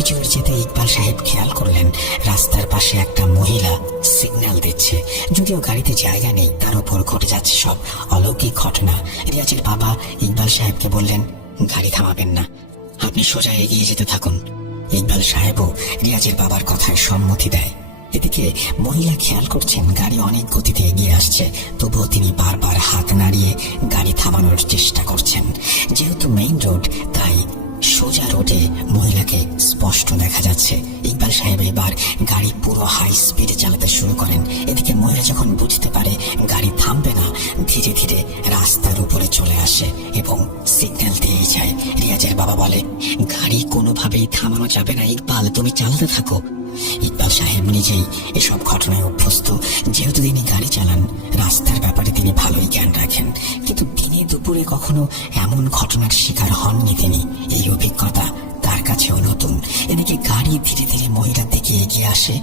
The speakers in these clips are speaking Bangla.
কিছু দূর যেতে ইকবাল সাহেব খেয়াল করলেন রাস্তার পাশে একটা মহিলা সিগন্যাল দিচ্ছে। যদিও গাড়িতে জায়গা নেই, তার উপর ঘটে যাচ্ছে সব অলৌকিক ঘটনা। রিয়াজের বাবা ইকবাল সাহেবকে বললেন, গাড়ি থামাবেন না, আপনি সোজা এগিয়ে যেতে থাকুন। ইকবাল সাহেবও রিয়াজের বাবার কথায় সম্মতি দেয়। এদিকে মহিলা খেয়াল করছেন গাড়ি অনেক গতিতে এগিয়ে আসছে, তবুও তিনি বারবার হাত নাড়িয়ে গাড়ি থামানোর চেষ্টা করছেন। যেহেতু মেইন রোড, তাই সোজা রোডে মহিলাকে স্পষ্ট দেখা যাচ্ছে। ইকবাল সাহেব এবার গাড়ি পুরো হাই স্পিডে চালাতে শুরু করেন। এদিকে মহিলা যখন বুঝতে পারে গাড়ি থামবে না, ধীরে ধীরে রাস্তার উপরে চলে আসে এবং সিগন্যাল দিয়ে যায়। রিয়াজের বাবা বলে, গাড়ি কোনোভাবেই থামানো যাবে না ইকবাল, তুমি চালাতে থাকো। ইকবাল সাহেব নিজেই এসব ঘটনায় অভ্যস্ত। যেহেতু তিনি গাড়ি চালান, রাস্তার ব্যাপারে তিনি ভালোই জ্ঞান রাখেন, কিন্তু দিনে দুপুরে কখনো এমন ঘটনার শিকার হননি তিনি। এই অভিজ্ঞতা তার কাছেও নতুন। এদিকে গাড়ি ধীরে ধীরে মহিলার দিকে এগিয়ে আসে।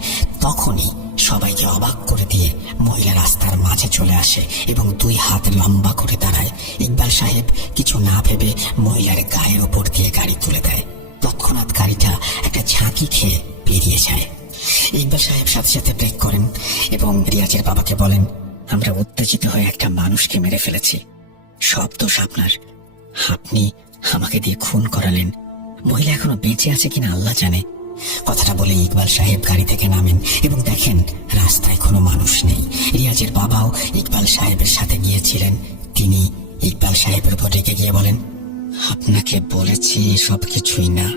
তখনই সবাইকে অবাক করে দিয়ে মহিলা রাস্তার মাঝে চলে আসে এবং দুই হাত লম্বা করে দাঁড়ায়। ইকবাল সাহেব কিছু না ভেবে মহিলার গায়ের ওপর দিয়ে গাড়ি তুলে দেয়। তৎক্ষণাৎ গাড়িটা একটা ঝাঁকি খেয়ে বেরিয়ে যায়। ইকবাল সাহেব সাথে সাথে ব্রেক করেন এবং রিয়াজের বাবাকে বলেন, আমরা উত্তেজিত হয়ে একটা মানুষকে মেরে ফেলেছি, সব দোষ আপনার, আপনি আমাকে দিয়ে খুন করালেন। মহিলা এখনো বেঁচে আছে কিনা আল্লাহ জানে। কথাটা বলে ইকবাল সাহেব গাড়ি থেকে নামেন এবং দেখেন রাস্তায় কোনো মানুষ নেই। রিয়াজের বাবাও ইকবাল সাহেবের সাথে গিয়েছিলেন। তিনি ইকবাল সাহেবের উপর রেগে গিয়ে বলেন, আপনাকে বলেছি সব কিছুই না,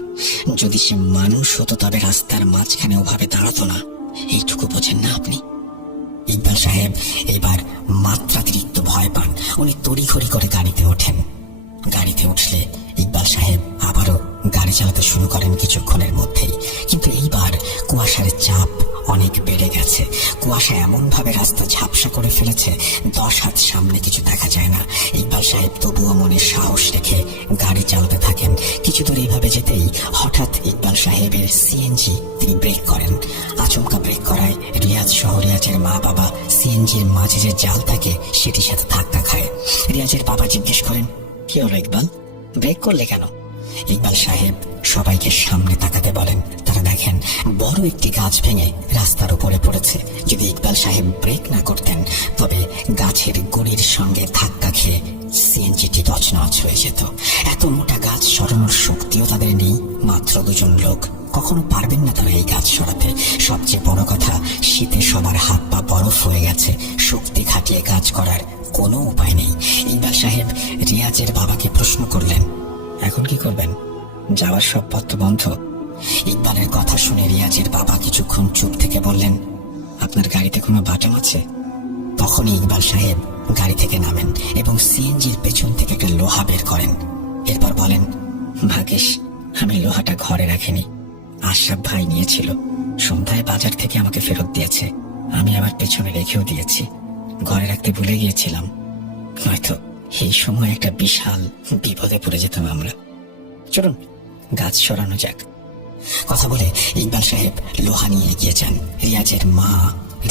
যদি সে মানুষ হতো তবে রাস্তার মাঝখানে ওভাবে দাঁড়াতো না, এইটুকু বোঝেন না আপনি? ইকবাল সাহেব এবার মাত্রাতিরিক্ত ভয় পান। উনি তড়িঘড়ি করে গাড়িতে ওঠেন। গাড়িতে উঠলে ইকবাল সাহেব আবারও গাড়ি চালাতে শুরু করেন কিছুক্ষণের মধ্যেই। কিন্তু এইবার কুয়াশার চাপ অনেক বেড়ে গেছে। কুয়াশা এমন ভাবে রাস্তা ঝাপসা করে ফেলেছে, 10 হাত সামনে কিছু দেখা যায় না। ইকবাল সাহেব তবুও মনে সাহস রেখে গাড়ি চালাতে থাকেন। কিছু দূর এইভাবে যেতেই হঠাৎ ইকবাল সাহেবের সিএনজি তিনি ব্রেক করেন। আচমকা ব্রেক করায় রিয়াজ সহ রিয়াজের মা বাবা সিএনজির মাঝে যে জাল থাকে সেটির সাথে ধাক্কা খায়। রিয়াজের বাবা জিজ্ঞেস করেন, কি হলো ইকবাল, ব্রেক করলে কেন? ইকবাল সাহেব সবাইকে সামনে তাকাতে বলেন। তারা দেখেন বড় একটি গাছ ভেঙে রাস্তার উপরে পড়েছে। যদি ইকবাল সাহেব ব্রেক না করতেন তবে গাছের গুড়ির সঙ্গে ধাক্কা খেয়ে সিএনজিটি তছনছ হয়ে যেত। এত মোটা গাছ সরানোর শক্তিও তাদের নেই, মাত্র 2 জন লোক। কখনো পারবেন না তারা এই গাছ সরাতে। সবচেয়ে বড় কথা, শীতে সবার হাত পা বরফ হয়ে গেছে, শক্তি খাটিয়ে কাজ করার কোনো উপায় নেই। ইকবাল সাহেব রিয়াজের বাবাকে প্রশ্ন করলেন, এখন কি করবেন? যাওয়ার সব পথ বন্ধ। ইকবালের কথা শুনে রিয়াজের বাবা কিছুক্ষণ চুপ থেকে বললেন, আপনার গাড়িতে কোনো বাটন আছে? তখনই ইকবাল সাহেব গাড়ি থেকে নামেন এবং সিএনজির পেছন থেকে একটা লোহা বের করেন। এরপর বলেন, ভাগ্যিস আমি লোহাটা ঘরে রাখিনি, আশরাফ ভাই নিয়েছিল, সন্ধ্যায় বাজার থেকে আমাকে ফেরত দিয়েছে, আমি আবার পেছনে রেখেও দিয়েছি, ঘরে রাখতে ভুলে গিয়েছিলাম, নয়তো এই সময় একটা বিশাল বিপদে পড়ে যেতাম আমরা। চলুন গাছ সরানো যাক। কথা বলে ইকবাল সাহেব লোহা নিয়ে এগিয়ে যান। রিয়াজের মা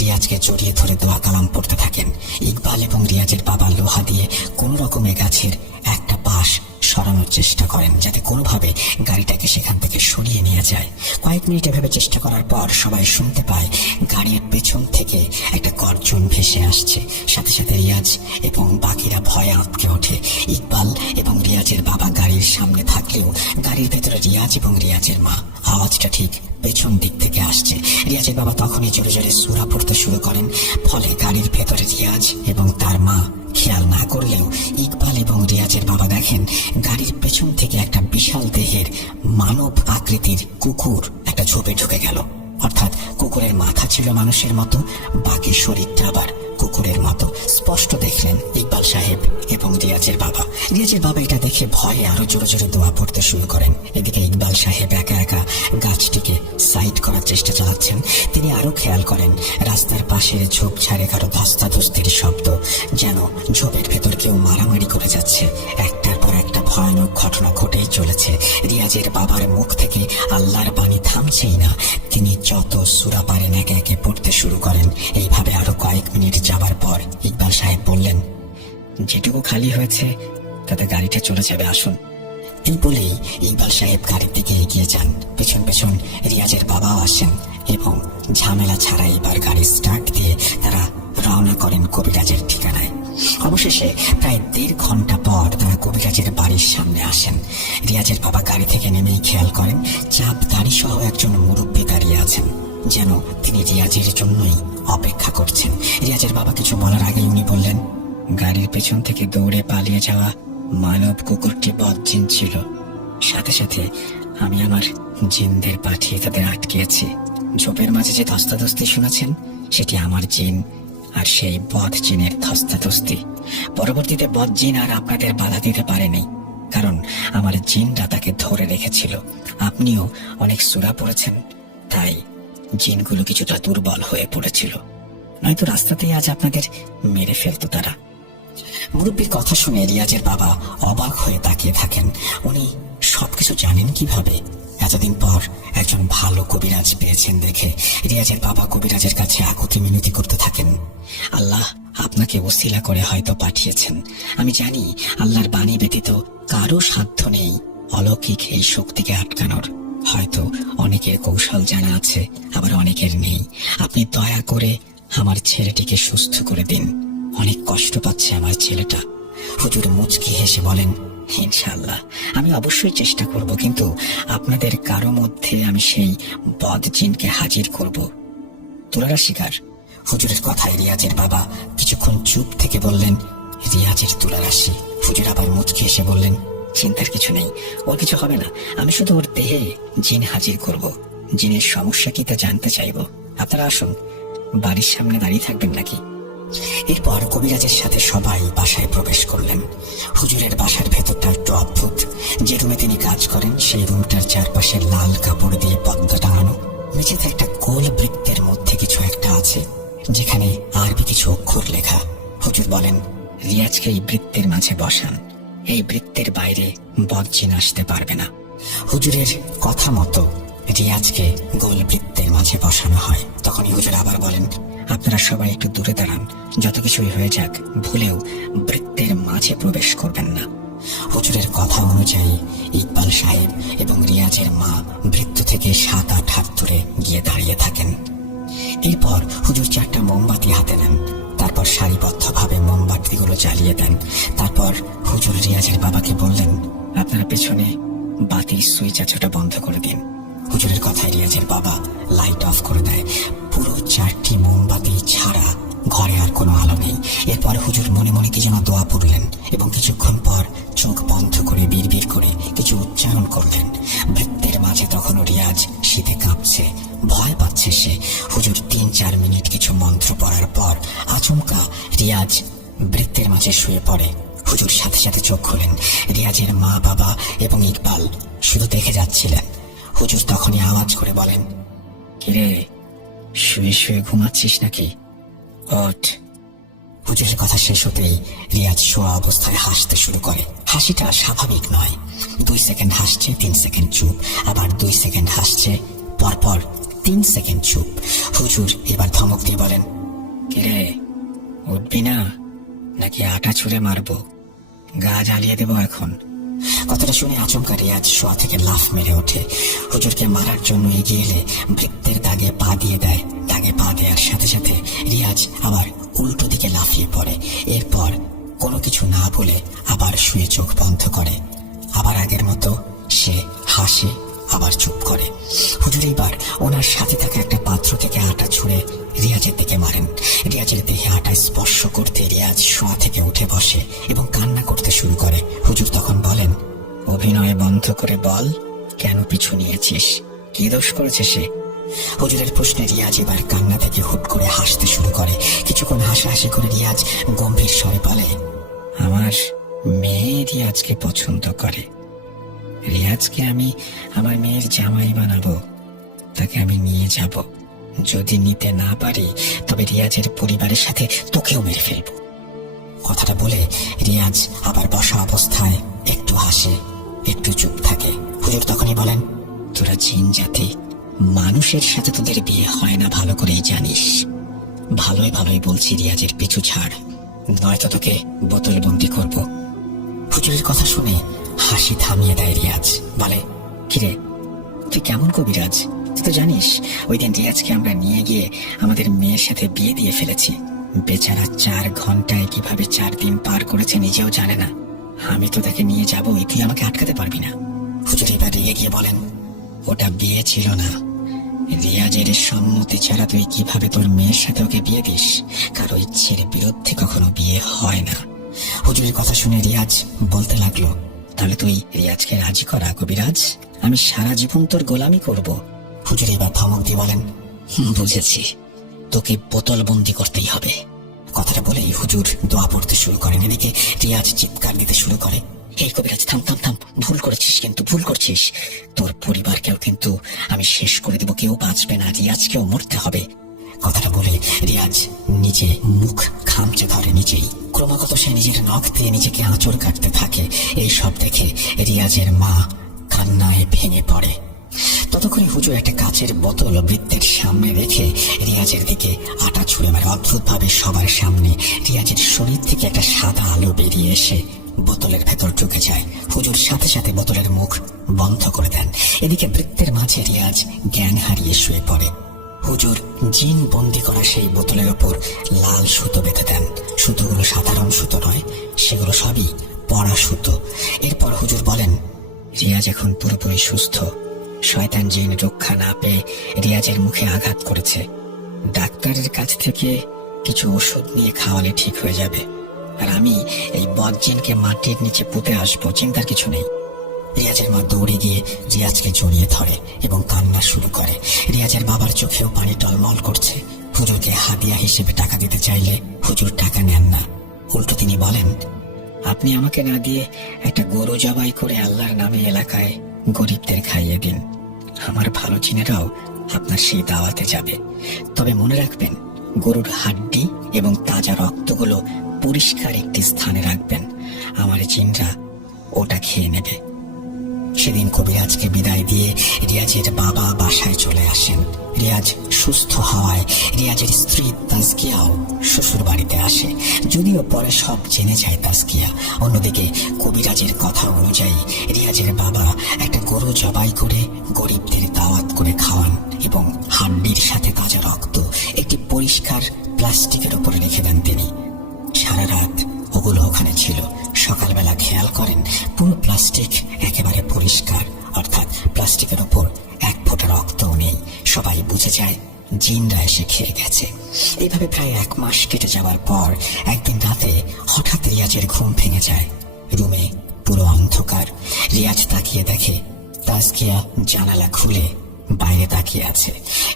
রিয়াজকে জড়িয়ে ধরে দোয়া কালাম পড়তে থাকেন। ইকবাল এবং রিয়াজের বাবা লোহা দিয়ে কোন রকমে গাছের একটা পাশ সরানোর চেষ্টা করেন, যাতে কোনোভাবে গাড়িটাকে সেখান থেকে সরিয়ে নিয়ে যায়। কয়েক মিনিট এভাবে চেষ্টা করার পর সবাই শুনতে পায় গাড়ির পেছন থেকে একটা গর্জন ভেসে আসছে। সাথে সাথে রিয়াজ এবং বাকিরা ভয়ে আঁতকে ওঠে। ইকবাল এবং রিয়াজের বাবা গাড়ির সামনে থাকলেও গাড়ির ভেতরে রিয়াজ এবং রিয়াজের মা। আওয়াজটা ঠিক পেছন দিক থেকে আসছে। রিয়াজের বাবা তখনই জোরে জোরে সূরা পড়তে শুরু করেন। ফলে গাড়ির ভেতরে রিয়াজ এবং তার মা খেয়াল না করলেও ইকবাল এবং রিয়াজের বাবা দেখেন গাড়ির পেছন থেকে একটা বিশাল দেহের মানব আকৃতির কুকুর একটা ঝোপে ঢুকে গেল। অর্থাৎ কুকুরের মাথা ছিল মানুষের মতো, বাকি শরীরটা আবার কুকুরের মতো। স্পষ্ট দেখলেন ইকবাল সাহেব এবং রিয়াজের বাবা। রিয়াজের বাবা এটা দেখে ভয়ে আরো জোরে জোরে দোয়া পড়তে শুরু করেন। এদিকে ইকবাল সাহেব একা একা গাছটিকে সাইড করার চেষ্টা চালাচ্ছেন। তিনি আরো খেয়াল করেন রাস্তার পাশের ঝোপঝাড়ে কারো ধস্তাধস্তির শব্দ, যেন ঝোপের ভেতর কেউ মারামারি করে যাচ্ছে। একটার পর একটা ভয়ানক ঘটনা ঘটেই চলেছে। রিয়াজের বাবার মুখ থেকে আল্লাহর বাণী থামছেই না। তিনি যত সূরা পারেন একে একে পড়তে শুরু করেন। এইভাবে আরো কয়েক মিনিট যাবার পর ইকবাল সাহেব বললেন, যেটুকু খালি হয়েছে তাতে গাড়িটা চলে যাবে, আসুন। এই বলেই ইকবাল সাহেব গাড়ির দিকে এগিয়ে যান। পেছন পেছন রিয়াজের বাবাও আসেন এবং ঝামেলা ছাড়া এবার গাড়ি স্টার্ট দিয়ে তারা রওনা করেন কবিরাজের ঠিকানায়। অবশেষে প্রায় 1.5 ঘন্টা পর তারা কবিরাজের বাড়ির সামনে আসেন। রিয়াজের বাবা গাড়ি থেকে নেমেই খেয়াল করেন চাপ দাড়ি সহ একজন মুরব্বী দাঁড়িয়ে আছেন, যেন তিনি রিয়াজের জন্যই অপেক্ষা করছেন। রিয়াজের বাবা কিছু বলার আগে উনি বললেন, গাড়ির পেছন থেকে দৌড়ে পালিয়ে যাওয়া মানব কুকুরটি বদজিন ছিল। সাথে সাথে আমি আমার জিনদের পাঠিয়ে তাদের আটকিয়েছি। ঝোপের মাঝে যে ধস্তাধস্তি শুনেছেন সেটি আমার জিন আর সেই বদ জিনের ধস্তাধস্তি। পরবর্তীতে বদ জিন আর আপনাদের বাধা দিতে পারেনি, কারণ আমার জিনরা তাকে ধরে রেখেছিল। আপনিও অনেক সূরা পড়েছেন, তাই জিনগুলো কিছুটা দুর্বল হয়ে পড়েছিল, নয়তো রাস্তাতেই আজ আপনাদের মেরে ফেলতো তারা। মুরব্বীর কথা শুনে রিয়াজের বাবা অবাক হয়ে তাকিয়ে থাকেন। উনি সবকিছু জানেন কিভাবে? এতদিন পর একজন ভালো কবিরাজ পেয়েছেন দেখে রিয়াজের বাবা কবিরাজের কাছে আকুতি মিনতি করতে থাকেন। আল্লাহ আপনাকে ওসিলা করে হয়তো পাঠিয়েছেন। আমি জানি আল্লাহর বাণী ব্যতীত কারো সাধ্য নেই অলৌকিক এই শক্তিকে আটকানোর। হয়তো অনেকের কৌশল জানা আছে, আবার অনেকের নেই। আপনি দয়া করে আমার ছেলেটিকে সুস্থ করে দিন, অনেক কষ্ট পাচ্ছে আমার ছেলেটা। হুজুর মুচকি হেসে বলেন, ইনশাআল্লাহ আমি অবশ্যই চেষ্টা করব, কিন্তু আপনাদের কারো মধ্যে আমি সেই বদ জিনকে হাজির করব। তুলারা শিকার। হুজুরের কথায় রিয়াজের বাবা কিছুক্ষণ চুপ থেকে বললেন, রিয়াজের তুলারাশি। হুজুর আবার মুচকি এসে বললেন, চিন্তার কিছু নেই, ওর কিছু হবে না। আমি শুধু ওর দেহে জিন হাজির করব। জিনের সমস্যা কি তা জানতে চাইব। আপনারা আসুন, বাড়ির সামনে দাঁড়িয়ে থাকবেন নাকি? এরপর কবিরাজের সাথে সবাই বাসায় প্রবেশ করলেন। হুজুরের বাসার ভেতরটা একটু অদ্ভুত। যে রুমে তিনি কাজ করেন সেই রুমটার চারপাশে লাল কাপড় দিয়ে পর্দা টাঙানো। মেঝেতে একটা গোল বৃত্তের মধ্যে কিছু একটা আছে, যেখানে আরবি কিছু অক্ষর লেখা। হুজুর বলেন, রিয়াজকে এই বৃত্তের মাঝে বসান। এই বৃত্তের বাইরে বদজিন আসতে পারবে না। হুজুরের কথা মতো রিয়াজকে গোল বৃত্তের মাঝে বসানো হয়। তখনই হুজুর আবার বলেন, আপনারা সবাই একটু দূরে দাঁড়ান, যত কিছুই হয়ে যাক ভুলেও বৃত্তের মাঝে প্রবেশ করবেন না। হুজুরের কথা অনুযায়ী ইকবাল সাহেব এবং রিয়াজের মা বৃত্ত থেকে 7-8 হাত দূরে গিয়ে দাঁড়িয়ে থাকেন। এরপর হুজুর 4টা মোমবাতি হাতে নেন, তারপর সারিবদ্ধভাবে মোমবাতিগুলো জ্বালিয়ে দেন। তারপর হুজুর রিয়াজের বাবাকে বললেন, আপনারা পেছনে বাতির সুইচ আছে ওটা বন্ধ করে দিন। হুজুরের কথায় রিয়াজের বাবা লাইট অফ করে দেয়। পুরো 4টি মোমবাতি ছাড়া ঘরে আর কোনো আলো নেই। এরপর হুজুর মনে মনে কি যেন দোয়া পড়লেন এবং কিছুক্ষণ পর চোখ বন্ধ করে বিড়বিড় করে কিছু উচ্চারণ করলেন। বৃত্তের মাঝে তখনও রিয়াজ শীতে কাঁপছে, ভয় পাচ্ছে সে। হুজুর 3-4 মিনিট কিছু মন্ত্র পড়ার পর আচমকা রিয়াজ বৃত্তের মাঝে শুয়ে পড়ে। হুজুর সাথে সাথে চোখ খোলেন। রিয়াজের মা, বাবা এবং ইকবাল শুধু দেখে যাচ্ছিলেন। হুজুর তখনই আওয়াজ করে বলেন, কিরে, শুয়ে শুয়ে ঘুমাচ্ছিস নাকি? ওঠ। হুজুরের কথা শেষ হতেই রিয়াজ শোয়া অবস্থায় হাসতে শুরু করে। হাসিটা স্বাভাবিক নয়। 2 সেকেন্ড হাসছে, 3 সেকেন্ড চুপ, আবার 2 সেকেন্ড হাসছে, পরপর 3 সেকেন্ড চুপ। হুজুর এবার ধমক দিয়ে বলেন, কিরে, উঠবি না নাকি আটা ছুঁড়ে মারবো? গা জ্বালিয়ে দেবো এখন। কথাটা শুনে আচমকা রিয়াজ শোয়া থেকে লাফ মেরে ওঠে। হুজুরকে মারার জন্য এগিয়ে এলে বৃত্তের দাগে পা দিয়ে দেয়। দাগে পা দেওয়ার সাথে সাথে রিয়াজ আবার উল্টো দিকে লাফিয়ে পড়ে। এরপর কোনো কিছু না বলে আবার শুয়ে চোখ বন্ধ করে। আবার আগের মতো সে হাসে, আবার চুপ করে। হুজুর এবার ওনার সাথে থাকা একটা পাত্র থেকে আটা ছুঁড়ে রিয়াজের দিকে মারেন। রিয়াজের দেহে আটা স্পর্শ করতে রিয়াজ শোয়া থেকে উঠে বসে এবং কান্না করতে শুরু করে। হুজুর তখন বলেন, অভিনয় বন্ধ করে বল, কেন পিছু নিয়েছিস? কি দোষ করেছে সে? হুজুরের প্রশ্নে রিয়াজ এবার কান্না থেকে হুট করে হাসতে শুরু করে। কিছুক্ষণ হাসাহাসি করে রিয়াজ গম্ভীর স্বরে বলে, আমার মেয়ে রিয়াজকে পছন্দ করে। রিয়াজকে আমি আমার মেয়ের জামাই বানাবো, তাকে আমি নিয়ে যাব। যদি নিতে না পারি তবে রিয়াজের পরিবারের সাথে তোকেও মেরে ফেলবো। কথাটা বলে রিয়াজ আবার বসা অবস্থায় একটু হাসে, একটু চুপ থাকে। হুজুর তখনই বলেন, তোরা জিন জাতি, মানুষের সাথে তোদের বিয়ে হয় না ভালো করেই জানিস। ভালোই ভালোই বলছি রিয়াজের পিছু ছাড়, নয়তো তোকে বোতলবন্দি করব। হুজুরের কথা শুনে হাসি থামিয়ে দেয় রিয়াজ। বলে, কিরে, তুই কেমন কবিরাজ? তুই তো জানিস ওই দিন রিয়াজকে আমরা নিয়ে গিয়ে আমাদের মেয়ের সাথে বিয়ে দিয়ে ফেলেছি। বেচারা 4 ঘন্টায় কিভাবে 4 দিন পার করেছে নিজেও জানে না। আমি তো তাকে নিয়ে যাবই, তুই আমাকে আটকাতে পারবি না। হুজুর এবার রেগে গিয়ে বলেন, ওটা বিয়ে ছিল না। রিয়াজের সম্মতি ছাড়া তুই কিভাবে তোর মেয়ের সাথে ওকে বিয়ে দিস? কারো ইচ্ছের বিরুদ্ধে কখনো বিয়ে হয় না। হুজুরের কথা শুনে রিয়াজ বলতে লাগলো, তাহলে তুই রিয়াজকে রাজি করা কবিরাজ, আমি সারা জীবন তোর গোলামি করব। হুজুর এবার ধমক দিয়ে বলেন, বুঝেছি, তোকে বোতল বন্দি করতেই হবে। কথাটা বলেই হুজুর দোয়া পড়তে শুরু করেন। এদিকে রিয়াজ চিৎকার দিতে শুরু করে, এই কবিরাজ থাম থাম থাম, ভুল করেছিস, কিন্তু ভুল করছিস। তোর পরিবারকেও কিন্তু আমি শেষ করে দেব, কেউ বাঁচবে না, রিয়াজকেও মরতে হবে। কথাটা বলে রিয়াজ নিজে মুখ খামচে ধরে নিজেই। ক্রমাগত সে নিজের নখ দিয়ে নিজেকে আঁচড় কাটতে থাকে। এই সব দেখে রিয়াজের মা কান্নায় ভেঙে পড়ে। ততক্ষণে হুজুর একটা কাচের বোতল বৃদ্ধের সামনে রেখে রিয়াজের দিকে আটা ছুঁড়ে মারে। অদ্ভুত ভাবে সবার সামনে রিয়াজের শরীর থেকে একটা সাদা আলো বেরিয়ে এসে বোতলের ভেতর ঢুকে যায়। হুজুর সাথে সাথে বোতলের মুখ বন্ধ করে দেন। এদিকে বৃত্তের মাঝে রিয়াজ জ্ঞান হারিয়ে শুয়ে পড়ে। হুজুর জিন বন্দি করা সেই বোতলের ওপর লাল সুতো বেঁধে দেন। সুতোগুলো সাধারণ সুতো নয়, সেগুলো সবই পড়া সুতো। এরপর হুজুর বলেন, রিয়াজ এখন পুরোপুরি সুস্থ। শয়তান জিন রক্ষা না পেয়ে রিয়াজের মুখে আঘাত করেছে। ডাক্তারের কাছ থেকে কিছু ওষুধ নিয়ে খাওয়ালে ঠিক হয়ে যাবে, আর আমি এই বদজিনকে মাটির নিচে পুঁতে আসবো, চিন্তার কিছু নেই। রিয়াজের মা দৌড়ে গিয়ে রিয়াজকে জড়িয়ে ধরে এবং কান্না শুরু করে। রিয়াজের বাবার চোখেও পানি টলমল করছে। হুজুরকে হাদিয়া হিসেবে টাকা দিতে চাইলে হুজুর টাকা নেন না। উল্টো তিনি বলেন, আপনি আমাকে না দিয়ে একটা গরু জবাই করে আল্লাহর নামে এলাকায় গরিবদের খাইয়ে দিন। আমার ভালো জিনেরাও আপনার সেই দাওয়াতে যাবে। তবে মনে রাখবেন, গরুর হাড্ডি এবং তাজা রক্তগুলো পরিষ্কার একটি স্থানে রাখবেন। আমার জিনরা ওটা খেয়ে নেবে। সেদিন কবিরাজকে বিদায় দিয়ে রিয়াজের বাবা বাসায় চলে আসেন। রিয়াজ সুস্থ হওয়ায় রিয়াজের স্ত্রী তাজকিয়াও শ্বশুর বাড়িতে আসে। যদিও পরে সব জেনে যায় তাজকিয়া। অন্যদিকে কবিরাজের কথা অনুযায়ী রিয়াজের বাবা একটা গরু জবাই করে গরিবদের দাওয়াত করে খাওয়ান এবং হাড্ডির সাথে তাজা রক্ত একটি পরিষ্কার প্লাস্টিকের উপরে রেখে দেন তিনি। সারা রাত ওগুলো ওখানে ছিল। সকালবেলা খেয়াল করেন পুরো প্লাস্টিক একেবারে পরিষ্কার, অর্থাৎ প্লাস্টিকের উপর এক ফোঁটা রক্তও নেই। সবাই বুঝে যায় জিনরা এসে খেয়ে গেছে। এইভাবে প্রায় 1 মাস কেটে যাওয়ার পর একদিন রাতে হঠাৎ রিয়াজের ঘুম ভেঙে যায়। রুমে পুরো অন্ধকার। রিয়াজ তাকিয়ে দেখে তাজকিয়া জানালা খুলে বাইরে তাকিয়ে আছে।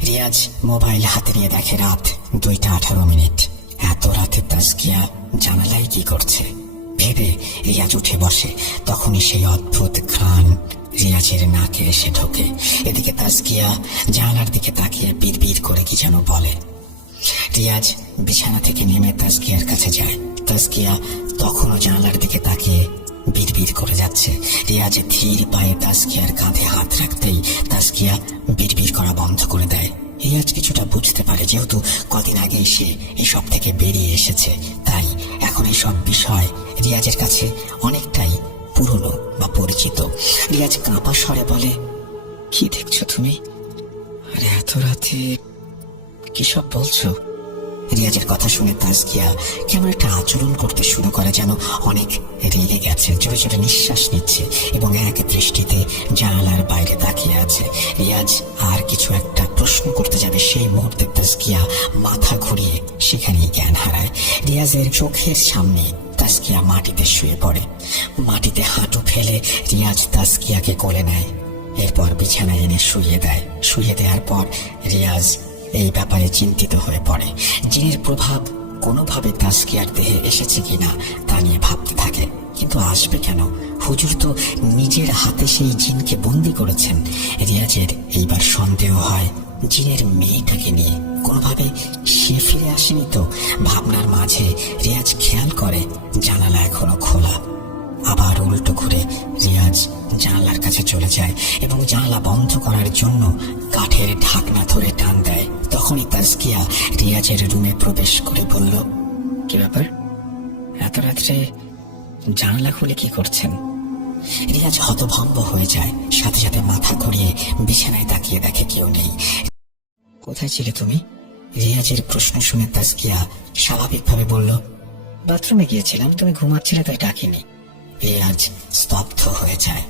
রিয়াজ মোবাইল হাতে নিয়ে দেখে রাত 2:18। এত রাতে তাজকিয়া জানালায় কি করছে ভেবে রিয়াজ উঠে বসে। তখনই সেই অদ্ভুত ঘ্রাণ রিয়াজের নাকে এসে ঢোকে। এদিকে তাজকিয়া জানালার দিকে তাকিয়ে বিড়বিড় করে কি যেন বলে। রিয়াজ বিছানা থেকে নেমে তাজকিয়ার কাছে যায়। তাজকিয়া তখনও জানালার দিকে তাকিয়ে বিড়বিড় করে যাচ্ছে। রিয়াজ ধীর পায়ে তাজকিয়ার কাঁধে হাত রাখতেই তাজকিয়া বিড়বিড় করা বন্ধ করে দেয়। রিয়াজ কিছুটা বুঝতে পারে, যেহেতু কদিন আগেই সে এসব থেকে বেরিয়ে এসেছে, তাই এখন এইসব বিষয় রিয়াজের কাছে অনেকটাই পুরনো বা পরিচিত। রিয়াজ কাঁপা স্বরে বলে, কি দেখছো তুমি? আরে এত রাতে কি সব বলছো? রিয়াজের কথা শুনে তাজকিয়া কেমন একটা আচরণ করতে শুরু করে, যেন অনেক রেগে গেছে। জোরে জোরে নিঃশ্বাস নিচ্ছে এবং এক দৃষ্টিতে জানালার বাইরে তাকিয়ে আছে। রিয়াজ আর কিছু একটা প্রশ্ন করতে যাবে, সেই মুহূর্তে তাজকিয়া মাথা ঘুরিয়ে সেখানেই জ্ঞান হারায়। রিয়াজের চোখের সামনে তাজকিয়া মাটিতে শুয়ে পড়ে। মাটিতে হাঁটু ফেলে রিয়াজ তাজকিয়াকে কোলে নেয়। এরপর বিছানায় এনে শুইয়ে দেয়। শুইয়ে দেওয়ার পর রিয়াজ এই ব্যাপারে চিন্তিত হয়ে পড়ে। জিনের প্রভাব কোনোভাবে তাজকিয়ার দেহে এসেছে কিনা তা নিয়ে ভাবতে থাকে। কিন্তু আসবে কেন? হুজুর তো নিজের হাতে সেই জিনকে বন্দি করেছেন। রিয়াজের এইবার সন্দেহ হয় জিনের মেয়েটাকে নিয়ে কোনোভাবে সে ফিরে আসেনি তো। ভাবনার মাঝে রিয়াজ খেয়াল করে জানালা এখনো খোলা। আবার উল্টো ঘুরে রিয়াজ জানালার কাছে চলে যায় এবং জানালা বন্ধ করার জন্য কাঠের ঢাকনা ধরে টান দেয়। তখনই তাজকিয়া রিয়াজের রুমে প্রবেশ করে বলল, কি ব্যাপার, এত রাত্রে জানালা খুলে কি করছেন? রিয়াজ হতভম্ব হয়ে যায়, সাথে সাথে মাথা ঘুরিয়ে বিছানায় তাকিয়ে দেখে কেউ নেই। কোথায় ছিলে তুমি? রিয়াজের প্রশ্ন শুনে তাসকিয়া স্বাভাবিকভাবে বলল, বাথরুমে গিয়েছিলাম, তুমি ঘুমাচ্ছিলে তাই ডাকিনি। রিয়াজ স্তব্ধ হয়ে যায়।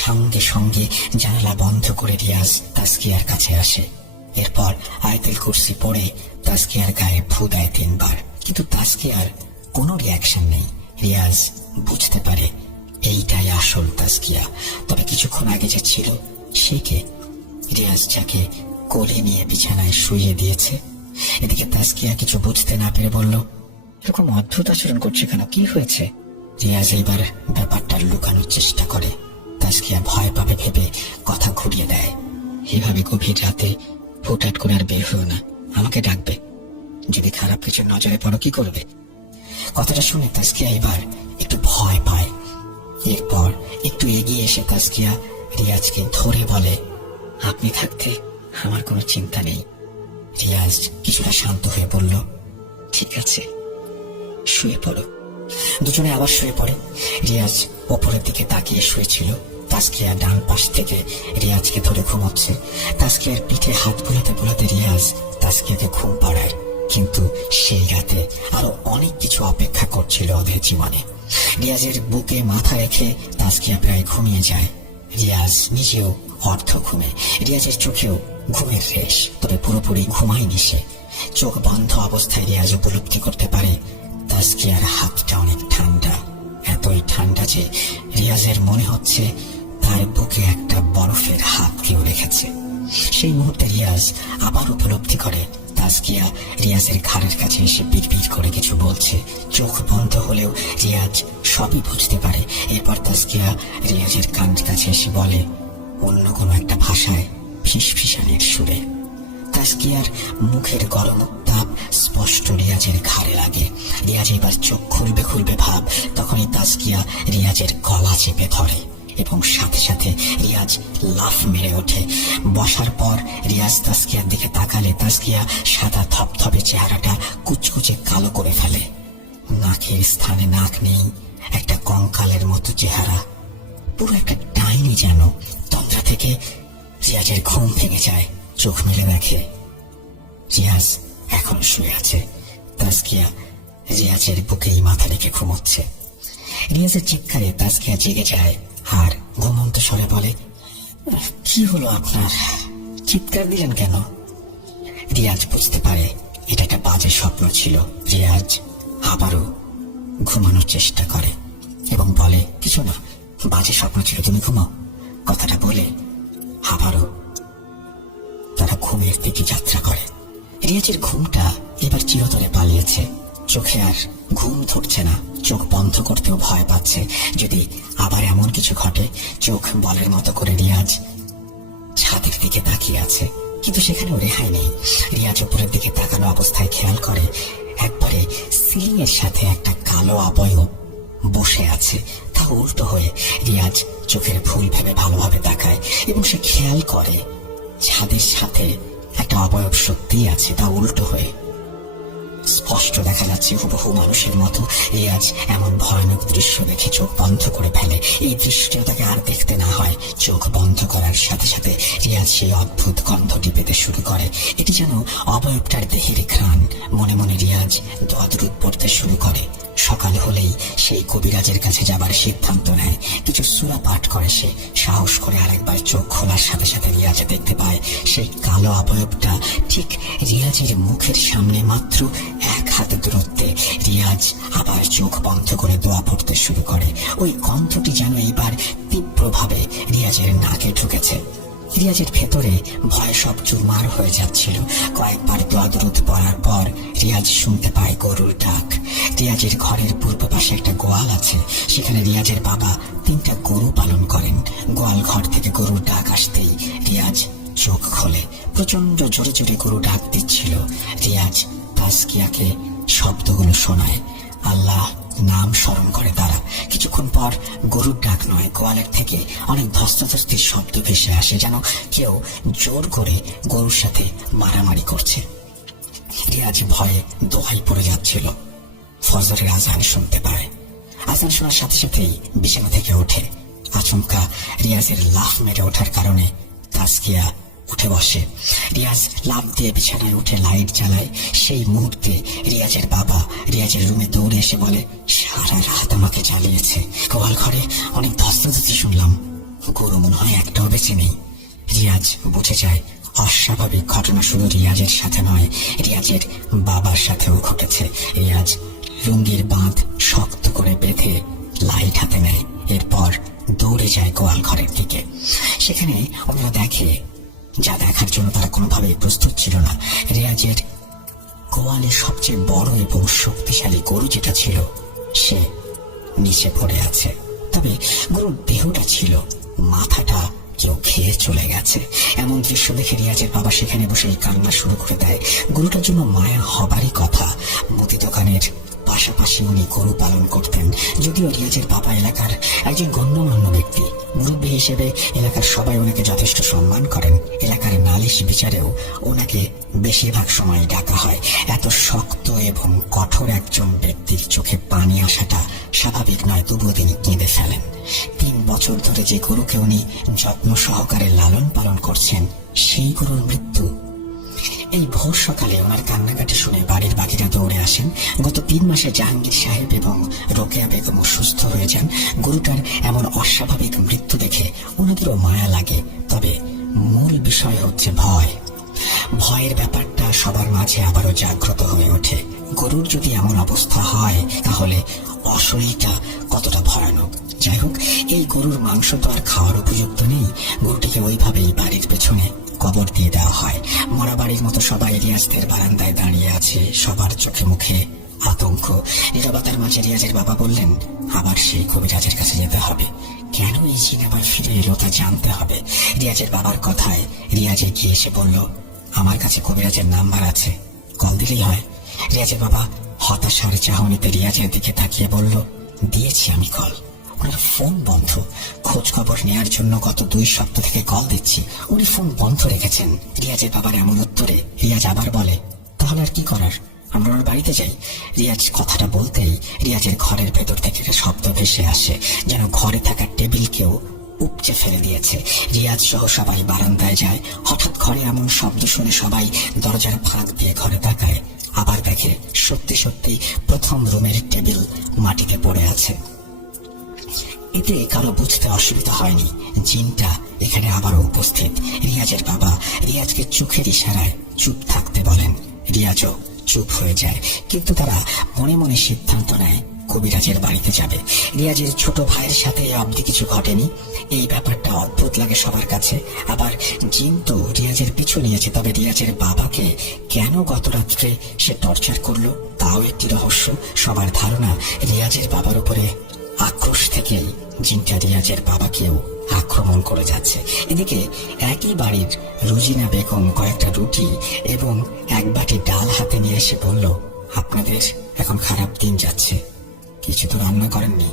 সঙ্গে সঙ্গে জানালা বন্ধ করে রিয়াজ তাসকিয়ার কাছে আসে। এরপর আয়াতুল কুরসি পড়ে তাসকিয়ার গায়ে ফু দেয় 3 বার, কিন্তু তাসকিয়ার কোনো রিয়াকশন নেই। রিয়াজ বুঝতে পারে এইটাই আসল তাসকিয়া। তবে কিছুক্ষণ আগে যে ছিল সে কে? রিয়াজ যাকে কোলে নিয়ে বিছানায় শুইয়ে দিয়েছে। এদিকে তাসকিয়া কিছু বুঝতে না পেরে বলল, এরকম অদ্ভুত আচরণ করছে কেন, কি হয়েছে? রিয়াজ এইবার ব্যাপারটা লুকানোর চেষ্টা করে। তাসকিয়া ভয় পাবে ভেবে কথা ঘুরিয়ে দেয়, এভাবে গভীর রাতে হুটহাট করে আর বের হও না, আমাকে ডাকবে। যদি খারাপ কিছু নজরে পড়ো কি করবে? কথাটা শুনে তাসকিয়া এবার একটু ভয় পায়। এরপর একটু এগিয়ে এসে তাসকিয়া রিয়াজকে ধরে বলে, আপনি থাকতে আমার কোনো চিন্তা নেই। রিয়াজ কিছুটা শান্ত হয়ে বলল, ঠিক আছে, শুয়ে পড়ো। দুজনে আবার শুয়ে পড়ে। রিয়াজ ওপরের দিকে তাকিয়ে শুয়েছিল। তাসকিয়া ডান পাশ থেকে রিয়াজকে ধরে ঘুমোচ্ছে। তাসকিয়ার পিঠে হাত বুলাতে বুলাতে রিয়াজ তাসকিয়াকে ঘুম পাড়ায়। কিন্তু সেই রাতে আরো অনেক কিছু অপেক্ষা করছিল ওদের জীবনে। রিয়াজের বুকে মাথা রেখে তাসকিয়া প্রায় ঘুমিয়ে যায়। রিয়াজ নিজেও অর্ধ ঘুমে। রিয়াজের চোখেও ঘুমের রেশ, তবে পুরোপুরি ঘুমায়নি সে। চোখ বন্ধ অবস্থায় রিয়াজ উপলব্ধি করতে পারে তাসকিয়ার হাতটা অনেক ঠান্ডা, এতই ঠান্ডা যে রিয়াজের মনে হচ্ছে তার বুকে একটা বরফের হাত কেউ রেখেছে। সেই মুহূর্তে রিয়াজ আবার উপলব্ধি করে তাসকিয়া রিয়াজের ঘাড়ের কাছে এসে বিড়বিড় করে কিছু বলছে। চোখ বন্ধ হলেও রিয়াজ সবই বুঝতে পারে। এরপর তাসকিয়া রিয়াজের কানের কাছে এসে বলে অন্য কোনো একটা ভাষায়, ফিসফিসানির সুরে। তাসকিয়ার মুখের গরম তাপ স্পষ্ট রিয়াজের ঘাড়ে লাগে। রিয়াজ এবার চোখ খুলবে খুলবে ভাব, তখনই তাসকিয়া রিয়াজের গলা চেপে ধরে এবং সাথে সাথে রিয়াজ লাফ মেরে ওঠে। বসার পর রিয়াজ তাসকিয়ার দিকে তাকালে তাসকিয়া সাদা থপথপে চেহারাটা কুচকুচে কালো করে ফেলে। নাকের স্থানে নাক নেই, একটা কঙ্কালের মতো চেহারা, পুরো একটা ডাইনি যেন। তন্দ্রা থেকে রিয়াজের ঘুম ভেঙে যায়। চোখ মেলে দেখে রিয়াজ এখন শুয়ে আছে। তাসকিয়া রিয়াজের বুকেই মাথা রেখে ঘুমোচ্ছে। রিয়াজের চিৎকারে তাসকিয়া জেগে যায় আর ঘুমন্ত স্বরে বলে, কি হলো আপনার, চিৎকার দিলেন কেন? রিয়াজ বুঝতে পারে এটা একটা বাজে স্বপ্ন ছিল। রিয়াজ আবারও ঘুমানোর চেষ্টা করে এবং বলে, কিছু না, বাজে স্বপ্ন ছিল, তুমি ঘুমাও। কথাটা বলে আবারও তারা ঘুমের দিকে যাত্রা করে। রিয়াজের ঘুমটা এবার চিরতরে পালিয়েছে। চোখে আর ঘুম ধরছে না, চোখ বন্ধ করতেও ভয় পাচ্ছে যদি আবার এমন কিছু ঘটে। চোখ বলের মতো করে রিয়াজ ছাদের দিকে তাকিয়ে আছে, কিন্তু সেখানেও রেহাই নেই। রিয়াজ উপরের দিকে তাকানো অবস্থায় খেয়াল করে একবারে সিলিং এর সাথে একটা কালো অবয়ব বসে আছে, তা উল্টো হয়ে। রিয়াজ চোখের ভুল ভেবে ভালোভাবে তাকায় এবং সে খেয়াল করে ছাদের সাথে একটা অবয়ব সত্যিই আছে, তা উল্টো হয়ে। স্পষ্ট দেখা যাচ্ছে হুবহু মানুষের মতো। রিয়াজ এমন ভয়ানক দৃশ্য দেখে চোখ বন্ধ করে ফেলে। এই দৃশ্যটা তাকে আর দেখতে না হয়। চোখ বন্ধ করার সাথে সাথে রিয়াজ সেই অদ্ভুত গন্ধটি পেতে শুরু করে। এটি যেন অবয়বটার দেহের ঘ্রাণ। মনে মনে রিয়াজ দোয়া দরুদ পড়তে শুরু করে। সকাল হলেই সেই কবিরাজের কাছে যাবার সিদ্ধান্ত নেয়। কিছু সূরা পাঠ করে সে। সাহস করে আরেকবার চোখ খোলার সাথে সাথে রিয়াজ দেখতে পায় সেই কালো অবয়বটা ঠিক রিয়াজের মুখের সামনে, মাত্র 1 হাত দূরত্বে। রিয়াজ আবার চোখ বন্ধ করে দোয়া পড়তে শুরু করে। ওই গন্ধটি যেন এবার তীব্রভাবে রিয়াজের নাকে ঢুকেছে। রিয়াজের ভেতরে ভয় সব চুরমার হয়ে যাচ্ছিল। কয়েকবার দোয়া দরুদ পড়ার পর রিয়াজ শুনতে পায় গরুর ডাক। রিয়াজের ঘরের পূর্ব পাশে একটা গোয়াল আছে, সেখানে রিয়াজের বাবা 3টা গরু পালন করেন। গোয়াল ঘর থেকে গরুর ডাক আসতেই রিয়াজ চোখ খোলে। প্রচন্ড জোরে জোরে গরু ডাক দিচ্ছিল। রিয়াজ তাসকিয়াকে শব্দগুলো শোনায়। আল্লাহ নাম স্মরণ করে তারা। কিছুক্ষণ পর গরুর ডাক নয়, গোয়ালের থেকে অনেক ধস্তাধস্তির শব্দ ভেসে আসে, যেন কেউ জোর করে গরুর সাথে মারামারি করছে। রিয়াজ ভয়ে দোহাই পড়ে যাচ্ছিল। ফজরের আজান শুনতে পায়। আজান শোনার সাথে সাথেই বিছানা থেকে ওঠে। আচমকা রিয়াজের লাফ মেরে ওঠার কারণে তাসকিয়া উঠে বসে। রিয়াজ লাফ দিয়ে বিছানায় উঠে লাইট জ্বালায়। সেই মুহূর্তে রিয়াজের বাবা রিয়াজের রুমে দৌড়ে এসে বলে, সারা রাত আমাকে জ্বালিয়েছে, গোয়াল ঘরে অনেক ধস্তাধস্তি শুনলাম, গরু মনে হয় একটাও বেঁচে নেই। রিয়াজ বুঝে যায় অস্বাভাবিক ঘটনা শুধু রিয়াজের সাথে নয়, রিয়াজের বাবার সাথেও ঘটেছে। রিয়াজ লুঙ্গির বাঁধ শক্ত করে বেঁধে লাইট হাতে নেয়, এরপর দৌড়ে যায় গোয়াল ঘরের দিকে। সেখানে ওরা দেখে যা দেখার জন্য তারা কোনোভাবেই প্রস্তুত ছিল না। রিয়াজের গোয়ালের সবচেয়ে বড় এবং শক্তিশালী গরু যেটা ছিল সে নিচে পড়ে আছে, তবে গরুর দেহটা ছিল, মাথাটা কেউ খেয়ে চলে গেছে। এমন দৃশ্য দেখে রিয়াজের বাবা সেখানে বসে কান্না শুরু করে দেয়। গরুটার জন্য মায়া হবারই কথা। মুদি দোকানের পাশাপাশি উনি গরু পালন করতেন। যদিও রিয়াজের বাবা এলাকার একজন গণ্যমান্য ব্যক্তি, মুরব্বী হিসেবে এলাকার সবাই ওনাকে যথেষ্ট সম্মান করেন। এলাকার নালিশ বিচারেও ওনাকে বেশিরভাগ সময় ডাকা হয়। এত শক্ত এবং কঠোর একজন ব্যক্তির চোখে পানি আসাটা স্বাভাবিক নয়, তবুও তিনি কেঁদে ফেলেন। 3 বছর ধরে যে গরুকে উনি যত্ন সহকারে লালন পালন করছেন, সেই গরুর মৃত্যু। এই ভোর সকালে ওনার কান্নাকাটি শুনে বাড়ির বাকিরা দৌড়ে আসেন। গত 3 মাসে জাহাঙ্গীর সাহেব এবং রোকেয়া বেগম অসুস্থ হয়ে যান। গরুটার এমন অস্বাভাবিক মৃত্যু দেখে ওনাদেরও মায়া লাগে, তবে মূল বিষয় হচ্ছে ভয়। ভয়ের ব্যাপারটা সবার মাঝে আবারও জাগ্রত হয়ে ওঠে। গরুর যদি এমন অবস্থা হয় তাহলে অশরীরটা কতটা ভয়ানক। যাই হোক, এই গরুর মাংস তো আর খাওয়ার উপযুক্ত নেই। গরুটিকে ওইভাবেই বাড়ির পেছনে কবর দিয়ে দেওয়া হয়। মরা বাড়ির মতো সবাই রিয়াজদের বারান্দায় দাঁড়িয়ে আছে, সবার চোখে মুখে আতঙ্ক। নীরবতার মাঝে রিয়াজের বাবা বললেন, আবার সেই কবিরাজের কাছে যেতে হবে। কেন এই জিন আবার ফিরে এলো তা জানতে হবে। রিয়াজের বাবার কথায় রিয়াজ এগিয়ে এসে বলল, আমার কাছে কবিরাজের নাম্বার আছে, কল দিলেই হয়। রিয়াজের বাবা হতাশার চাহনিতে রিয়াজের দিকে তাকিয়ে বলল, দিয়েছি আমি কল, ওনার ফোন বন্ধ। খোঁজ খবর নেওয়ার জন্য গত 2 সপ্তাহ থেকে কল দিচ্ছি, উনি ফোন বন্ধ রেখেছেন। রিয়াজের বাবার এমন উত্তরে রিয়াজ আবার বলে, তাহলে আর কি করার, আমরা ওর বাড়িতে যাই। রিয়াজ কথাটা বলতেই রিয়াজের ঘরের ভেতর থেকে একটা শব্দ ভেসে আসে, যেন ঘরে থাকা টেবিলকেও উপচে ফেলে দিয়েছে। রিয়াজ সহ সবাই বারান্দায় যায়। হঠাৎ ঘরে এমন শব্দ শুনে সবাই দরজার ফাঁক দিয়ে ঘরে তাকায়। আবার দেখে সত্যি সত্যি প্রথম রুমের টেবিল মাটিতে পড়ে আছে। এতে কারো বুঝতে অসুবিধা হয়নি, জিনটা এখানে আবারও উপস্থিত। রিয়াজের বাবা রিয়াজকে চোখের ইশারায় চুপ থাকতে বলেন। রিয়াজও চুপ হয়ে যায়, কিন্তু তারা মনে মনে সিদ্ধান্ত নেয় কবিরাজের বাড়িতে যাবে। রিয়াজের ছোট ভাইয়ের সাথে অবধি কিছু ঘটেনি, এই ব্যাপারটা অদ্ভুত লাগে সবার কাছে। আবার জিন তো রিয়াজের পিছু নিয়েছে, তবে রিয়াজের বাবাকে কেন গত রাত্রে সে টর্চার করলো তাও একটি রহস্য। সবার ধারণা রিয়াজের বাবার উপরে আক্রোশ থেকেই জিনটা রিয়াজের বাবাকেও আক্রমণ করে যাচ্ছে। এদিকে একই বাড়ির রুজিনা বেগম কয়েকটা রুটি এবং 1 বাটি ডাল হাতে নিয়ে এসে বলল, আপনাদের এখন খারাপ দিন যাচ্ছে, কিছু তো রান্না করেননি,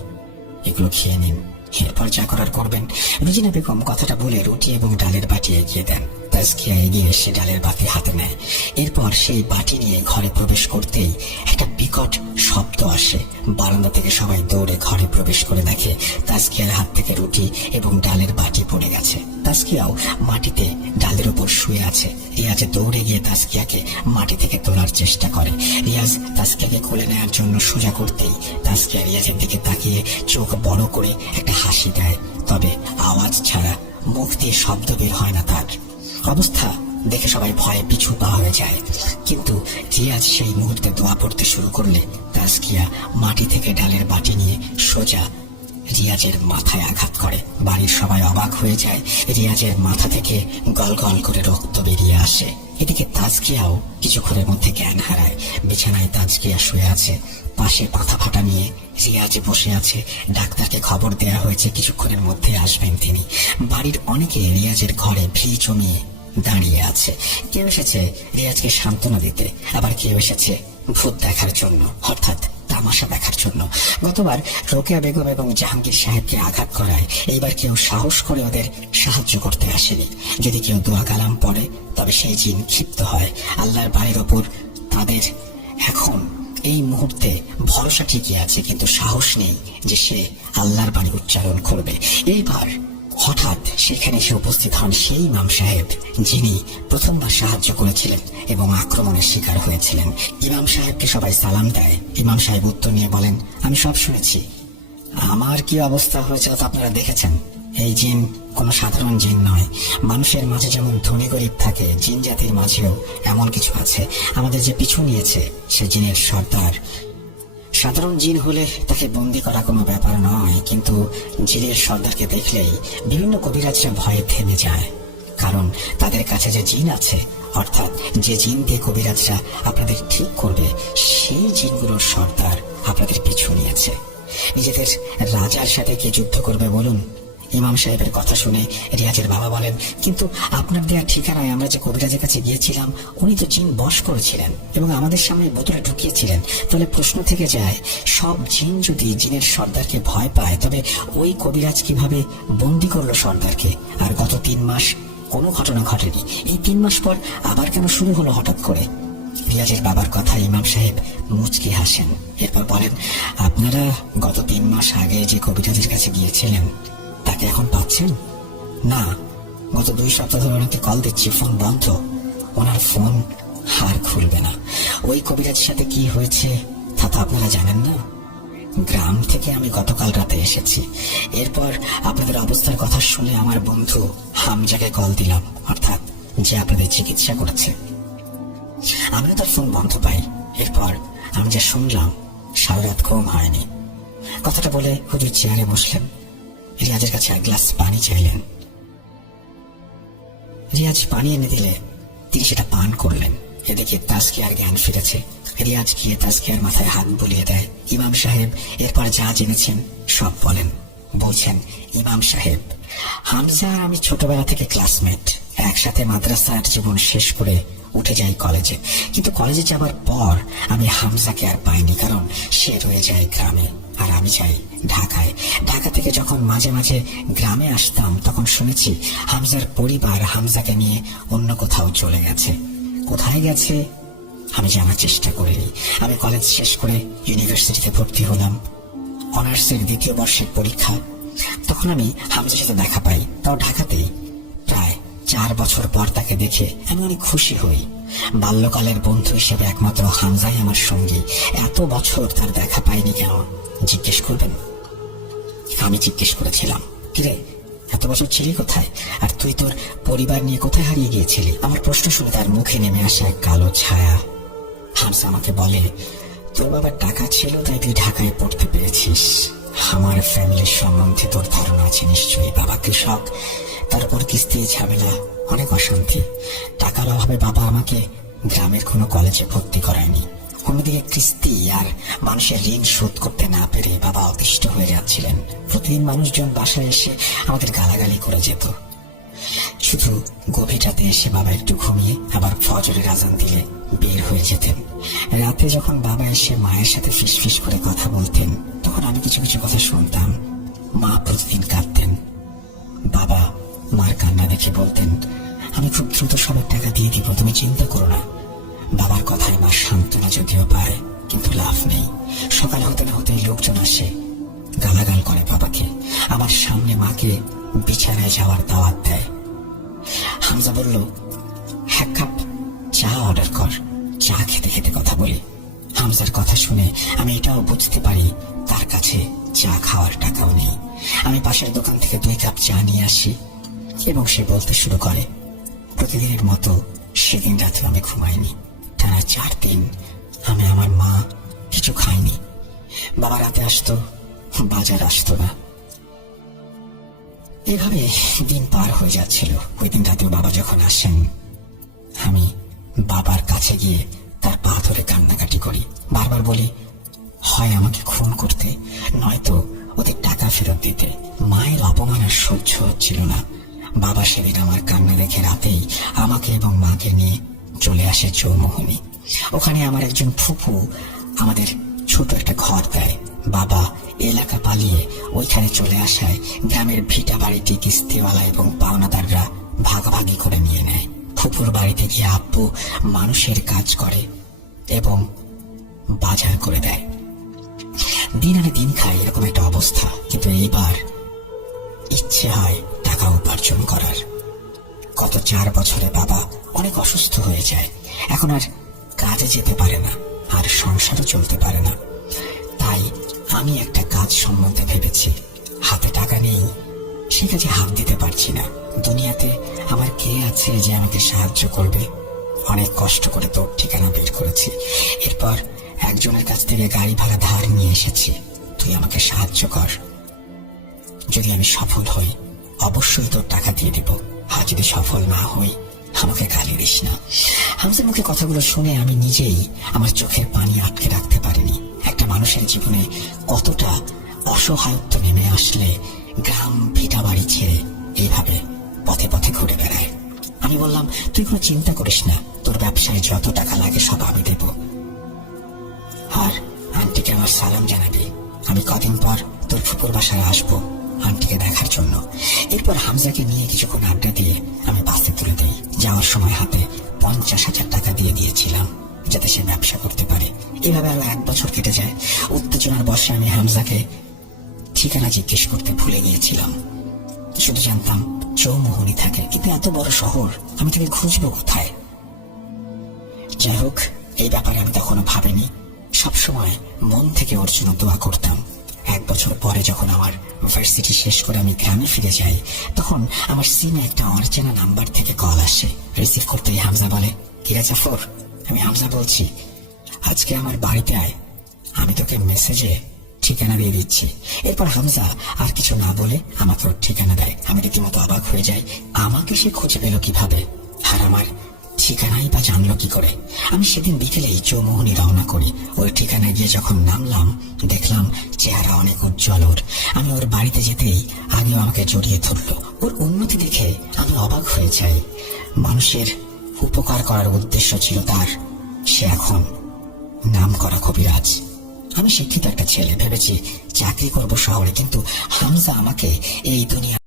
এগুলো খেয়ে নিন, এরপর যা করার করবেন। রুজিনা বেগম কথাটা বলে রুটি এবং ডালের বাটি এগিয়ে দেন। তাসকিয়া এগিয়ে এসে ডালের বাটি হাতে নেয়। এরপর সেই বাটি নিয়ে ঘরে প্রবেশ করতেই একটা বিকট শব্দ আসে। বারান্দা থেকে সবাই দৌড়ে ঘরে প্রবেশ করে দেখে তাসকিয়ার হাত থেকে রুটি এবং ডালের বাটি পড়ে গেছে। তাসকিয়াও মাটিতে ডালের উপর শুয়ে আছে। রিয়াজ দৌড়ে গিয়ে তাসকিয়াকে মাটি থেকে তোলার চেষ্টা করে। রিয়াজ তাসকিয়াকে কোলে নেওয়ার জন্য সোজা করতেই তাসকিয়া রিয়াজের দিকে তাকিয়ে চোখ বড় করে একটা হাসি দেয়, তবে আওয়াজ ছাড়া মুখ দিয়ে শব্দ বের হয় না তার। অবস্থা দেখে সবাই ভয়ে পিছু পা হয়ে যায়, কিন্তু রিয়াজ সেই মুহূর্তে দোয়া পড়তে শুরু করলে তাসকিয়া মাটি থেকে ডালের বাটি নিয়ে সোজা রিয়াজের মাথায় আঘাত করে। বাড়ির সবাই অবাক হয়ে যায়। রিয়াজের মাথা থেকে গল গল করে রক্ত বেরিয়ে আসে। এদিকে তাসকিয়াও কিছুক্ষণের মধ্যে জ্ঞান হারায়। বিছানায় তাসকিয়া শুয়ে আছে, পাশে পাতা ফাটা নিয়ে রিয়াজ বসে আছে। ডাক্তারকে খবর দেয়া হয়েছে কিছুক্ষণের মধ্যে আসবেন তিনি। বাড়ির অনেকে রিয়াজের ঘরে ভিড় জমিয়ে দাঁড়িয়ে আছে। কেউ এসেছে রিয়াজকে সান্ত্বনা দিতে, আবার কেউ এসেছে ভূত দেখার জন্য, অর্থাৎ তামাশা দেখার জন্য। গতবার রোকেয়া বেগম এবং জাহাঙ্গীর সাহেবকে আঘাত করায় এইবার কেউ সাহস করে ওদের সাহায্য করতে আসেনি। যদি কেউ দোয়া কালাম পড়ে তবে সেই জিন ক্ষিপ্ত হয়। আল্লাহর বাড়ির ওপর তাদের এখন এই মুহূর্তে ভরসা ঠিকই আছে, কিন্তু সাহস নেই যে সে আল্লাহর বাণী উচ্চারণ করবে। এইবার হঠাৎ সেখানে এসে উপস্থিত হন সেই ইমাম সাহেব যিনি প্রথমবার সাহায্য করেছিলেন এবং আক্রমণের শিকার হয়েছিলেন। ইমাম সাহেবকে সবাই সালাম দেয়। ইমাম সাহেব উত্তর নিয়ে বলেন, আমি সব শুনেছি। আমার কি অবস্থা হয়েছিল তা আপনারা দেখেছেন। এই জিন কোনো সাধারণ জিন নয়। মানুষের মাঝে যেমন ধনী গরিব থাকে, জিন জাতির মাঝেও এমন কিছু আছে। আমাদের যে পিছু নিয়েছে সে জিনের সর্দার। সাধারণ জিন হলে তাকে বন্দি করা কোনো ব্যাপার নয়, কিন্তু জিনের সর্দারকে দেখলেই বিভিন্ন কবিরাজরা ভয়ে থেমে যায়, কারণ তাদের কাছে যে জিন আছে, অর্থাৎ যে জিন দিয়ে কবিরাজরা আপনাদের ঠিক করবে, সেই জিনগুলোর সর্দার আপনাদের পিছু নিয়েছে। নিজেদের রাজার সাথে কি যুদ্ধ করবে বলুন? ইমাম সাহেবের কথা শুনে রিয়াজের বাবা বলেন, কিন্তু আপনার দেওয়া ঠিকানায় আমরা যে কবিরাজের কাছে গিয়েছিলাম, উনি তো জিন বশ করেছিলেন এবং আমাদের সামনে বোতলে ঢুকিয়েছিলেন। তাহলে প্রশ্ন থেকে যায়, সব জিন যদি জিনের সর্দারকে ভয় পায়, তবে ওই কবিরাজ কিভাবে বন্দি করলো সর্দারকে? আর গত 3 মাস কোনো ঘটনা ঘটেনি, এই 3 মাস পর আবার কেন শুরু হলো হঠাৎ করে? রিয়াজের বাবার কথা ইমাম সাহেব মুচকি হাসেন। এরপর বলেন, আপনারা গত 3 মাস আগে যে কবিরাজের কাছে গিয়েছিলেন তাকে এখন পাচ্ছেন না? গত 2 সপ্তাহ ধরে ওনাকে কল দিচ্ছি, ফোন বন্ধ। ওনার ফোন আর খুলবে না। ওই কবিরাজের সাথে কি হয়েছে তা তো আপনারা জানেন না। গ্রাম থেকে আমি গতকাল রাতে এসেছি। এরপর আপনাদের অবস্থার কথা শুনে আমার বন্ধু হামজাকে কল দিলাম, অর্থাৎ যে আপনাদের চিকিৎসা করেছে। আমিও তার ফোন বন্ধ পাই। এরপর আমি যা শুনলাম, সারা রাত ঘুম হয়নি। কথাটা বলে হুজুর চেয়ারে বসলেন। রিয়াজের কাছে 1 গ্লাস পানি চাইলেন। রিয়াজ পানি এনে দিলে তিনি সেটা পান করলেন। এদিকে তাসকিয়ার জ্ঞান ফিরেছে। রিয়াজ গিয়ে তাসকিয়ার মাথায় হাত বুলিয়ে দেয়। ইমাম সাহেব এরপর যা জেনেছেন সব বলেন। বলছেন, ইমাম সাহেব, হামজা আর আমি ছোটবেলা থেকে ক্লাসমেট। একসাথে মাদ্রাসার জীবন শেষ করে উঠে যাই কলেজে। কিন্তু কলেজে যাবার পর আমি হামজাকে আর পাইনি, কারণ সে রয়ে যায় গ্রামে আর আমি যাই ঢাকায়। ঢাকা থেকে যখন মাঝে মাঝে গ্রামে আসতাম, তখন শুনেছি হামজার পরিবার হামজাকে নিয়ে অন্য কোথাও চলে গেছে। কোথায় গেছে আমি জানার চেষ্টা করিনি। আমি কলেজ শেষ করে ইউনিভার্সিটিতে ভর্তি হলাম। অনার্সের 2য় বর্ষের পরীক্ষা। তখন আমি হামজার সাথে দেখা পাই, তাও ঢাকাতেই। প্রায় 4 বছর পর তাকে দেখে আমি অনেক খুশি হই। বাল্যকালের বন্ধু হিসেবে একমাত্র হামজাই আমার সঙ্গী। এত বছর তার দেখা পাইনি কেন জিজ্ঞেস করবেন? আমি জিজ্ঞেস করেছিলাম, কিরে এত বছর ছিলি কোথায়, আর তুই তোর পরিবার নিয়ে কোথায় হারিয়ে গিয়েছিলি? আমার প্রশ্ন শুনে তার মুখে নেমে আসে এক কালো ছায়া। হামজা আমাকে বলে, তোর বাবার টাকা ছিল তাই তুই ঢাকায় পড়তে পেরেছিস। আমার ফ্যামিলির সম্বন্ধে তোর ধারণা আছে নিশ্চয়ই। বাবা কৃষক, তারপর কিস্তি ঝামেলা, অনেক অশান্তি। টাকার অভাবে বাবা আমাকে গ্রামের কোনো কলেজে ভর্তি করায়নি। অন্যদিকে কিস্তি আর মানুষের ঋণ শোধ করতে না পেরে বাবা অতিষ্ঠ হয়ে যাচ্ছিলেন। প্রতিদিন মানুষজন বাসায় এসে আমাদের গালাগালি করে যেত। শুধু গভীর রাতে এসে বাবা একটু ঘুমিয়ে আবার ফজরের আজান দিলে বের হয়ে যেতেন। রাতে যখন বাবা এসে মায়ের সাথে ফিসফিস করে কথা বলতেন, তখন আমি কিছু কিছু কথা শুনতাম। মা প্রতিদিন কাঁদতেন। বাবা মার কান্না দেখে বলতেন, আমি খুব দ্রুত সবার টাকা দিয়ে দিব, তুমি চিন্তা করো না। বাবার কথায় মা সান্ত্বনা যদিও পায়, কিন্তু লাভ নেই। সকাল হতে না হতেই লোকজন আসে, গালাগাল করে বাবাকে। আমার সামনে মাকে বিছানায় যাওয়ার দাওয়াত দেয়। হামজা বলল, 1 কাপ চা অর্ডার কর। চা খেতে খেতে কথা বলি। হামজার কথা শুনে আমি এটাও বুঝতে পারি তার কাছে চা খাওয়ার টাকাও নেই। আমি পাশের দোকান থেকে 2 কাপ চা নিয়ে আসি এবং সে বলতে শুরু করে, প্রতিদিনের মতো সেদিন রাতে আমি ঘুমাইনি। টানা 4 দিন আমি আমার মা কিছু খাইনি। বাবা রাতে আসতো, বাজার আসতো না। এভাবে দিন পার হয়ে যাচ্ছিল। ওই দিন রাতেও বাবা যখন আসেন, আমি বাবার কাছে গিয়ে তার পা ধরে কান্নাকাটি করি। বারবার বলি, হয় আমাকে খুন করতে, নয়তো ওদের টাকা ফেরত দিতে। মায়ের অপমান আর সহ্য হচ্ছিল না। বাবা সেদিন আমার কান্না দেখে রাতেই আমাকে এবং মাকে নিয়ে চলে আসে চৌমোহনী। ওখানে আমার একজন ফুফু আমাদের ছোট একটা ঘর দেয়। বাবা এলাকা পালিয়ে ওইখানে চলে আসায় গ্রামের ভিটা বাড়িটি কিস্তিওয়ালা এবং পাওনাদাররা ভাগাভাগি করে নিয়ে নেয়। ফুফুর বাড়িতে গিয়ে আব্বু মানুষের কাজ করে এবং বাজার করে দেয়। দিন আনে দিন খাই, এরকম একটা অবস্থা। কিন্তু এইবার ইচ্ছে হয় টাকা উপার্জন করার। গত 4 বছরে বাবা অনেক অসুস্থ হয়ে যায়, এখন আর কাজে যেতে পারে না, আর সংসারও চলতে পারে না। তাই আমি একটা কাজ সম্বন্ধে ভেবেছি। হাতে টাকা নেই, সে কাজে হাত দিতে পারছি না। দুনিয়াতে আমার কে আছে যে আমাকে সাহায্য করবে? অনেক কষ্ট করে তোর ঠিকানা বের করেছি, এরপর একজনের কাছ থেকে গাড়ি ভাড়া ধার নিয়ে এসেছি। তুই আমাকে সাহায্য কর। যদি আমি সফল হই অবশ্যই তোর টাকা দিয়ে দিব, আর যদি সফল না হই আমাকে গালি দিস না। হামজার মুখে কথাগুলো শুনে আমি নিজেই আমার চোখের পানি আটকে রাখতে পারিনি। একটা মানুষের জীবনে কতটা অসহায়ত্ব নেমে আসলে গ্রাম ভিটা বাড়ি ছেড়ে এইভাবে পথে পথে ঘুরে বেড়ায়। আমি বললাম, তুই কোনো চিন্তা করিস না, তোর ব্যবসায় যত টাকা লাগে সব আমি দেব, আর আন্টিকে আমার সালাম জানাবি। আমি কদিন পর তোর ফুপুর বাসায় আসবো আন্টিকে দেখার জন্য। এরপর হামজাকে নিয়ে কিছুক্ষণ আড্ডা দিয়ে আমি বাসে তুলে দিই। যাওয়ার সময় হাতে 50,000 টাকা দিয়ে দিয়েছিলাম যাতে সে ব্যবসা করতে পারে। এভাবে আরো 1 বছর কেটে যায়। উত্তেজনার বশে আমি হামজাকে ঠিকানা জিজ্ঞেস করতে ভুলে গিয়েছিলাম। শুধু জানতাম চৌমুহনী থাকে, কিন্তু এত বড় শহর আমি তাকে খুঁজবো কোথায়? যাই হোক, এই ব্যাপারে আমি তখনো ভাবিনি। সবসময় মন থেকে ওর জন্য দোয়া করতাম। 1 বছর পরে যখন আমার ভার্সিটি শেষ করে আমি গ্রামে ফিরে যাই, তখন আমার সিমে একটা অচেনা নাম্বার থেকে কল আসে। রিসিভ করতেই হামজা বলে, কিরা জাফর? আমি হামজা বলছি, আজকে আমার বাড়িতে আয়, আমি তোকে মেসেজে ঠিকানা দিয়ে দিচ্ছি। এরপর হামজা আর কিছু না বলে আমাকে ওর ঠিকানা দেয়। আমি রীতিমতো অবাক হয়ে যাই, আমাকে সে খুঁজে পেল কিভাবে, আর আমার ঠিকানাই বা জানলো কি করে? আমি সেদিন বিকেলেই চৌমুহনী রওনা করি। ওই ঠিকানায় গিয়ে যখন নামলাম, দেখলাম চেহারা অনেক উজ্জ্বল ওর। আমি ওর বাড়িতে যেতেই আগেও আমাকে জড়িয়ে ধরলো। ওর উন্নতি দেখে আমি অবাক হয়ে যাই। মানুষের উপকার করার উদ্দেশ্য ছিল তার। সে এখন নাম করা কবিরাজ। আমি শিক্ষিত একটা ছেলে, ভেবেছি চাকরি করব শহরে, কিন্তু হামজা আমাকে এই দুনিয়া